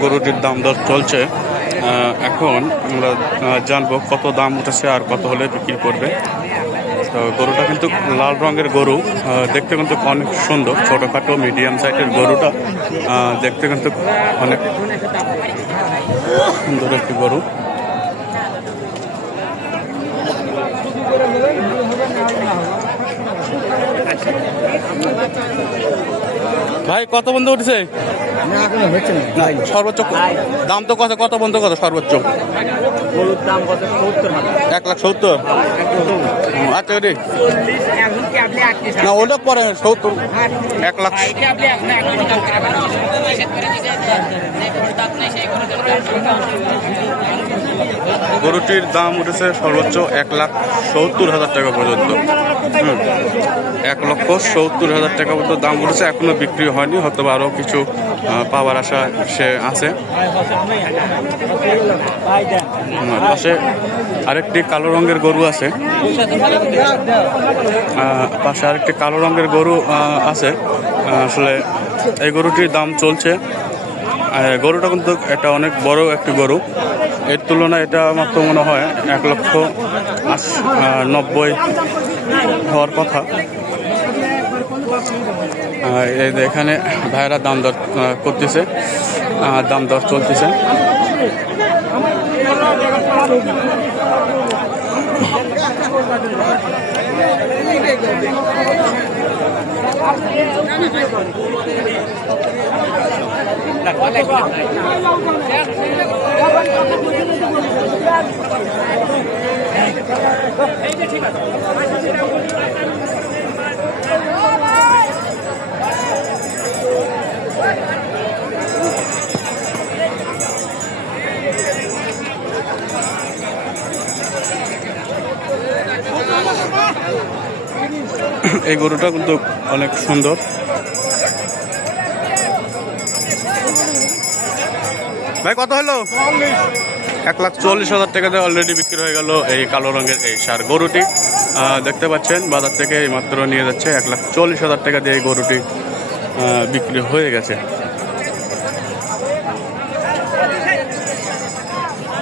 গরুটির দাম দর চলছে। এখন আমরা জানবো কত দাম উঠেছে আর কত হলে বিক্রি করবে। তো গরুটা কিন্তু লাল রঙের গরু, দেখতে কিন্তু অনেক সুন্দর, ছোটোখাটো মিডিয়াম সাইজের গরুটা দেখতে কিন্তু অনেক সুন্দর একটি গরু। ভাই কত বন্ধ উঠেছে? সর্বোচ্চ দাম তো কত বন্ধ কত সর্বোচ্চ? 1,70,000। আচ্ছা রে না, ওটা পরে 70, 1,00,000। গরুটির দাম উঠেছে সর্বোচ্চ 1,70,000 টাকা পর্যন্ত। 1,70,000 টাকা পর্যন্ত দাম উঠেছে। এখনো বিক্রি হয়নি, হয়তো আরো কিছু পাওয়ার আশা সে আছে। পাশে আরেকটি কালো রঙের গরু আছে, পাশে আরেকটি কালো রঙের গরু আছে। আসলে এই গরুটির দাম চলছে। গরুটা কিন্তু এটা অনেক বড় একটি গরু, এর তুলনায় এটা মাত্র মনে হয় 1,90,000 হওয়ার কথা। এখানে ভাইয়েরা দাম দর করতেছে, দাম দর চলতেছে। এই গরুটা কিন্তু অনেক সুন্দর। ভাই কত হলো? 1,40,000 টাকা দিয়ে অলরেডি বিক্রি হয়ে গেল এই কালো রঙের এই ষাঁড় গরুটি। দেখতে পাচ্ছেন বাজার থেকে এই মাত্র নিয়ে যাচ্ছে 1,40,000 টাকা দিয়ে এই গরুটি বিক্রি হয়ে গেছে।